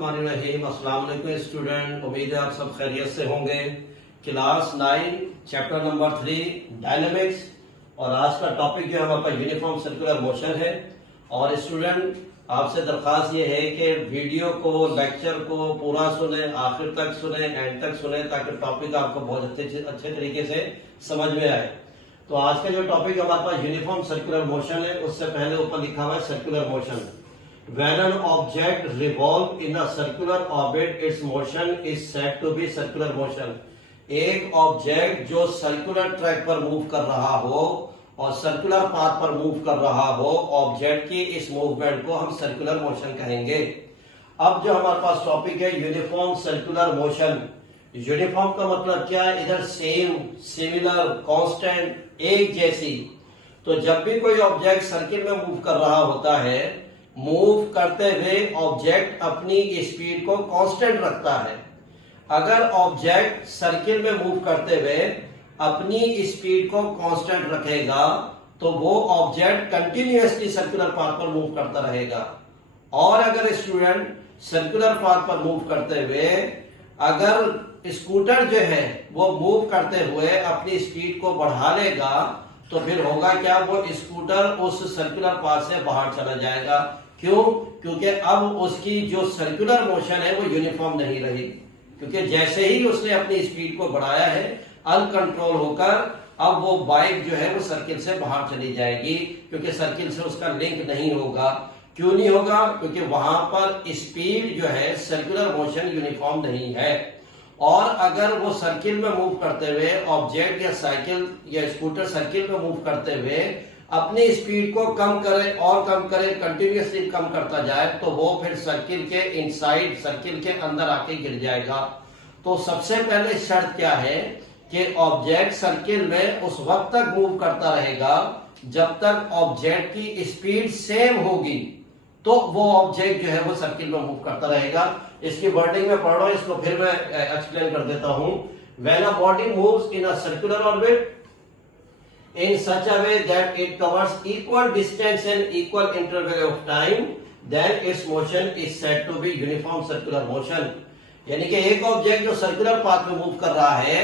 बिस्मिल्लाहिर्रहमानिर्रहीम। अस्सलाम वालेकुम स्टूडेंट, उम्मीद है आप सब खैरियत से होंगे। क्लास 9 चैप्टर नंबर 3 डायनेमिक्स, और आज का टॉपिक जो है हमारे पास यूनिफॉर्म सर्कुलर मोशन है। और स्टूडेंट आपसे दरख्वास्त ये है कि वीडियो को, लेक्चर को पूरा सुने, आखिर तक सुने, एंड तक सुने, ताकि टॉपिक आपको बहुत अच्छे तरीके से समझ में आए। तो आज का जो टॉपिक हमारे पास यूनिफॉर्म सर्कुलर मोशन है, उससे पहले ऊपर लिखा हुआ है circular motion. When an object revolves in a circular orbit, its motion is said to be circular motion. एक ऑब्जेक्ट जो सर्कुलर ट्रैक पर मूव कर रहा हो और सर्कुलर पाथ पर मूव कर रहा हो, ऑब्जेक्ट की इस मूवमेंट को हम सर्कुलर मोशन कहेंगे। अब जो हमारे पास टॉपिक है यूनिफॉर्म सर्कुलर मोशन। यूनिफॉर्म का मतलब क्या है? इधर सेम, सिमिलर, कांस्टेंट, एक जैसी। तो जब भी कोई ऑब्जेक्ट सर्किल में मूव कर रहा होता है, मूव करते हुए ऑब्जेक्ट अपनी स्पीड को कांस्टेंट रखता है। अगर ऑब्जेक्ट सर्किल में मूव करते हुए अपनी स्पीड को कांस्टेंट रखेगा तो वो ऑब्जेक्ट कंटिन्यूअसली सर्कुलर पाथ पर मूव करता रहेगा। और अगर स्टूडेंट सर्कुलर पाथ पर मूव करते हुए अगर स्कूटर जो है वो मूव करते हुए अपनी स्पीड को बढ़ा लेगा तो फिर होगा क्या? वो स्कूटर उस सर्कुलर पाथ से बाहर चला जाएगा। क्यों? क्योंकि अब उसकी जो सर्कुलर मोशन है वो यूनिफॉर्म नहीं रही, क्योंकि जैसे ही उसने अपनी स्पीड को बढ़ाया है अनकंट्रोल होकर, अब वो बाइक जो है वो सर्किल से बाहर चली जाएगी, क्योंकि सर्किल से उसका लिंक नहीं होगा। क्यों नहीं होगा? क्योंकि वहां पर स्पीड जो है सर्कुलर मोशन यूनिफॉर्म नहीं है। और अगर वो सर्किल में मूव करते हुए ऑब्जेक्ट या साइकिल या स्कूटर सर्किल में मूव करते हुए अपनी स्पीड को कम करे और कम करे, कंटिन्यूअसली कम करता जाए, तो वो फिर सर्किल के इनसाइड, सर्किल के अंदर आके गिर जाएगा। तो सबसे पहले शर्त क्या है कि ऑब्जेक्ट सर्किल में उस वक्त तक मूव करता रहेगा जब तक ऑब्जेक्ट की स्पीड सेम होगी, तो वो ऑब्जेक्ट जो है वो सर्किल में मूव करता रहेगा। इसकी वर्डिंग में पढ़ रहा हूं, इसको फिर मैं एक्सप्लेन कर देता हूं। When a body moves in a circular orbit in such a way that it covers equal distance and equal interval of time, then its motion is said to be uniform circular motion. यानी कि एक object जो circular path में move कर रहा है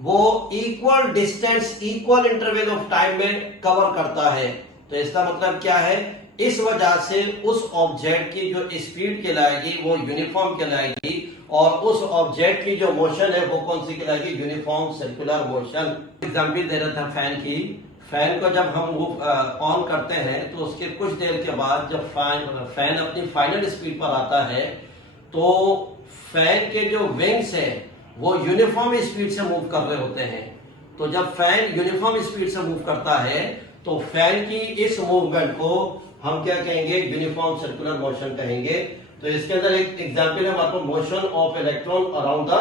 वो equal distance, equal interval of time में कवर करता है। तो इसका मतलब क्या है? इस वजह से उस ऑब्जेक्ट की जो स्पीड कहलाएगी वो यूनिफॉर्म कहलाएगी, और उस ऑब्जेक्ट की जो मोशन है वो कौन सी कहलाएगी? Uniform circular motion. एग्जांपल दे रहा था फैन की। फैन को जब हम ऑन करते हैं तो उसके कुछ देर के बाद जब फैन अपनी फाइनल स्पीड पर आता है तो फैन के जो विंग्स है वो यूनिफॉर्म स्पीड से मूव कर रहे होते हैं। तो जब फैन यूनिफॉर्म स्पीड से मूव करता है तो फैन की इस मूवमेंट को हम क्या कहेंगे? यूनिफॉर्म सर्कुलर मोशन कहेंगे। तो इसके अंदर एक एग्जांपल है हमारे पास, motion of electron around the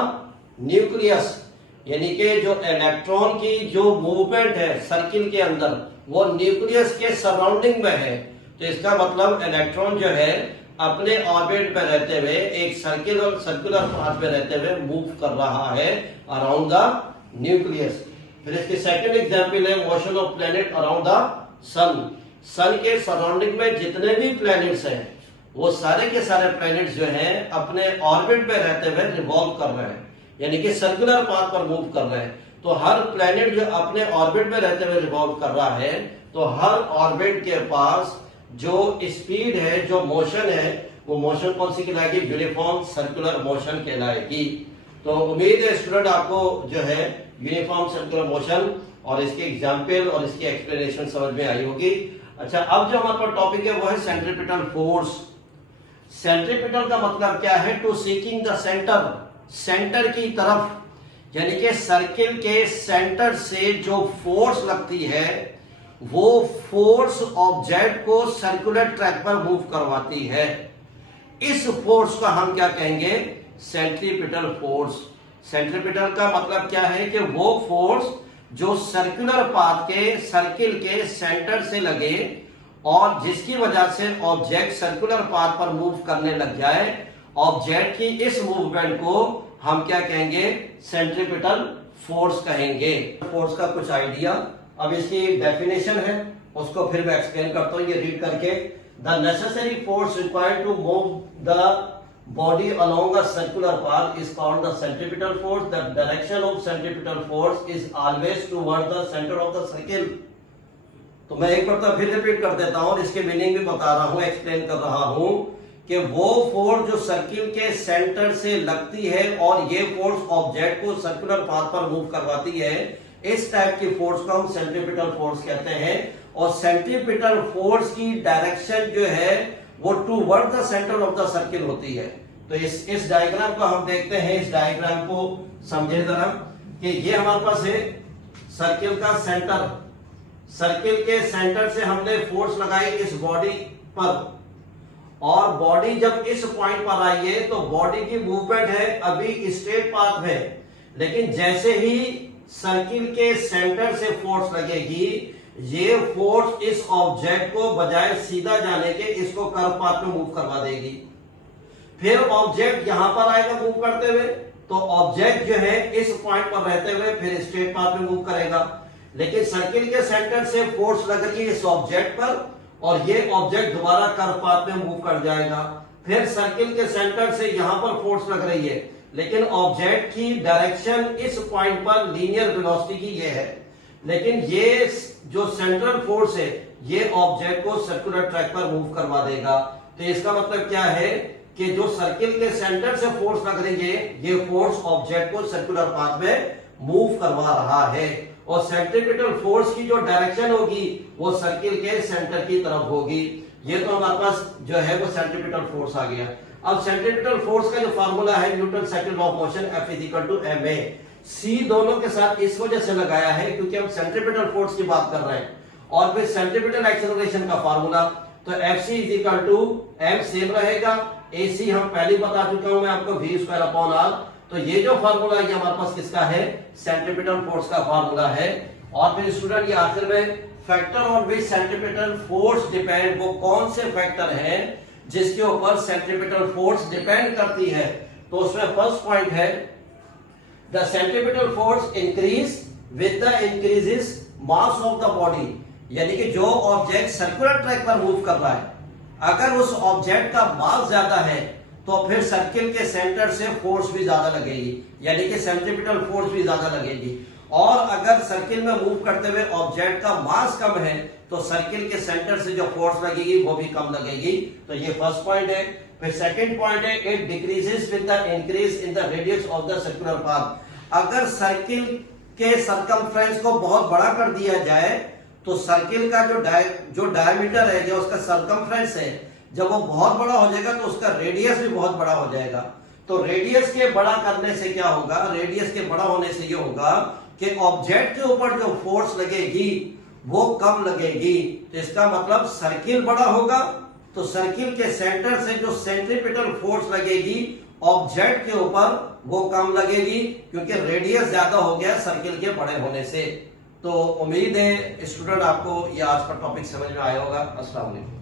nucleus. यानी कि जो इलेक्ट्रॉन की जो मूवमेंट है सर्किल के अंदर वो न्यूक्लियस के सराउंडिंग में है। तो इसका मतलब इलेक्ट्रॉन जो है अपने ऑर्बिट में रहते हुए एक सर्कुलर पाथ में रहते हुए मूव कर रहा है अराउंड द न्यूक्लियस। फिर इसकी सेकंड एग्जांपल है motion of planet around the sun. Sun के सराउंडिंग में जितने भी प्लैनेट्स हैं वो सारे के सारे प्लैनेट्स जो हैं अपने ऑर्बिट में रहते हुए रिवॉल्व कर रहे हैं, यानी कि सर्कुलर पाथ पर मूव कर रहे हैं। तो हर प्लैनेट जो अपने ऑर्बिट में रहते हुए रिवॉल्व कर रहा है, तो हर ऑर्बिट के पास जो स्पीड है, जो मोशन है, वो मोशन कौन सी कहलाएगी? यूनिफॉर्म सर्कुलर मोशन कहलाएगी। तो उम्मीद है स्टूडेंट आपको जो है यूनिफॉर्म सर्कुलर मोशन और इसके एग्जाम्पल और इसकी एक्सप्लेनेशन समझ में आई होगी। अच्छा, अब जो हमारे पास टॉपिक है वो है सेंट्रीपिटल फोर्स। सेंट्रीपिटल का मतलब क्या है? To seeking the centre, centre की तरफ, यानी कि सर्किल के सेंटर से जो फोर्स लगती है वो फोर्स ऑब्जेक्ट को सर्कुलर ट्रैक पर मूव करवाती है। इस फोर्स का हम क्या कहेंगे? Centripetal force. सेंट्रीपिटल का मतलब क्या है कि वो फोर्स जो सर्कुलर पाथ के, सर्किल के सेंटर से लगे और जिसकी वजह से ऑब्जेक्ट सर्कुलर पाथ पर मूव करने लग जाए, ऑब्जेक्ट की इस मूवमेंट को हम क्या कहेंगे? सेंट्रीपिटल फोर्स कहेंगे। फोर्स का कुछ आइडिया, अब इसकी डेफिनेशन है उसको फिर मैं एक्सप्लेन करता हूं, ये रीड करके। The necessary force required to move the body along a circular path is called the centripetal force. The direction of centripetal force is always toward the center of the circle. तो मैं एक बार फिर repeat कर देता हूं और इसके meaning भी बता रहा हूं, एक्सप्लेन कर रहा हूं कि वो फोर्स जो सर्किल के सेंटर से लगती है और ये फोर्स ऑब्जेक्ट को सर्कुलर पाथ पर मूव करवाती है, इस टाइप की फोर्स को हम सेंट्रीपिटल फोर्स कहते हैं। और सेंट्रीपिटल फोर्स की डायरेक्शन जो है वो toward the centre of the circle होती है। तो इस डायग्राम को हम देखते हैं, इस डायग्राम को समझे जरा कि ये हमारे पास है सर्किल का सेंटर। सर्किल के सेंटर से हमने फोर्स लगाई इस बॉडी पर, और बॉडी जब इस पॉइंट पर आई है तो बॉडी की मूवमेंट है अभी स्ट्रेट पाथ में, लेकिन जैसे ही सर्किल के सेंटर से फोर्स लगेगी, ये फोर्स इस ऑब्जेक्ट को बजाय सीधा जाने के इसको कर्व पाथ में मूव करवा देगी। फिर ऑब्जेक्ट यहां पर आएगा मूव करते हुए, तो ऑब्जेक्ट जो है इस पॉइंट पर रहते हुए फिर स्ट्रेट पाथ में मूव करेगा। लेकिन सर्किल के सेंटर से फोर्स लग रही है इस ऑब्जेक्ट पर और ये ऑब्जेक्ट दोबारा कर्व पाथ में मूव कर जाएगा। फिर सर्किल के सेंटर से यहां पर फोर्स लग रही है, लेकिन ऑब्जेक्ट की डायरेक्शन इस पॉइंट पर लीनियर वेलोसिटी की ये है, लेकिन ये जो सेंट्रल फोर्स है ये ऑब्जेक्ट को सर्कुलर ट्रैक पर मूव करवा देगा। तो इसका मतलब क्या है कि जो सर्किल के सेंटर से फोर्स लग रही है, ये फोर्स ऑब्जेक्ट को सर्कुलर पाथ में मूव करवा रहा है, और सेंट्रीपिटल फोर्स की जो डायरेक्शन होगी वो सर्किल के सेंटर की तरफ होगी। ये तो हमारे पास जो है वो सेंट्रीपिटल फोर्स आ गया। अब सेंट्रीपिटल फोर्स का जो फार्मूला है Newton second law of motion, F = ma। C दोनों के साथ इस वजह से लगाया है क्योंकि हम सेंट्रीपिटल फोर्स की बात कर रहे हैं, और फिर सेंट्रीपिटल एक्सेलरेशन का फार्मूला तो Fc = m सेम रहेगा। AC हम पहले बता चुका हूं मैं आपको, v²/r। तो ये जो फार्मूला ये हमारे पास किसका है, सेंट्रीपिटल फोर्स का फार्मूला है। और फिर स्टूडेंट ये आखिर में factor on which centripetal force depend, वो कौन से फैक्टर हैं जिसके ऊपर सेंट्रीपिटल फोर्स डिपेंड करती है। तो उसमें फर्स्ट पॉइंट है the centripetal force increase with the increases mass of the body, यानी कि जो ऑब्जेक्ट सर्कुलर ट्रैक पर मूव कर रहा है, अगर उस ऑब्जेक्ट का मास ज्यादा है तो फिर सर्किल के सेंटर से फोर्स भी ज्यादा लगेगी, यानी कि सेंट्रीपिटल फोर्स भी ज्यादा लगेगी। और अगर सर्किल में मूव करते हुए ऑब्जेक्ट का मास कम है तो सर्किल के सेंटर से जो फोर्स लगेगी वो भी कम लगेगी। तो ये फर्स्ट पॉइंट है। फिर सेकंड पॉइंट है it decreases with the increase in the radius of the circular path. अगर सर्किल के सर्कमफ्रेंस को बहुत बड़ा कर दिया जाए तो सर्किल का जो डायमीटर है, जो उसका सर्कमफ्रेंस है, जब वो बहुत बड़ा हो जाएगा तो उसका रेडियस भी बहुत बड़ा हो जाएगा। तो रेडियस के बड़ा करने से क्या होगा, रेडियस के बड़ा होने से ये होगा कि ऑब्जेक्ट के ऊपर जो फोर्स लगेगी वो कम लगेगी। तो इसका मतलब सर्किल बड़ा होगा तो सर्किल के सेंटर से जो सेंट्रीपिटल फोर्स लगेगी ऑब्जेक्ट के ऊपर वो कम लगेगी, क्योंकि रेडियस ज्यादा हो गया सर्किल के बड़े होने से। तो उम्मीद है स्टूडेंट आपको ये आज का टॉपिक समझ में आया होगा। अस्सलाम वालेकुम।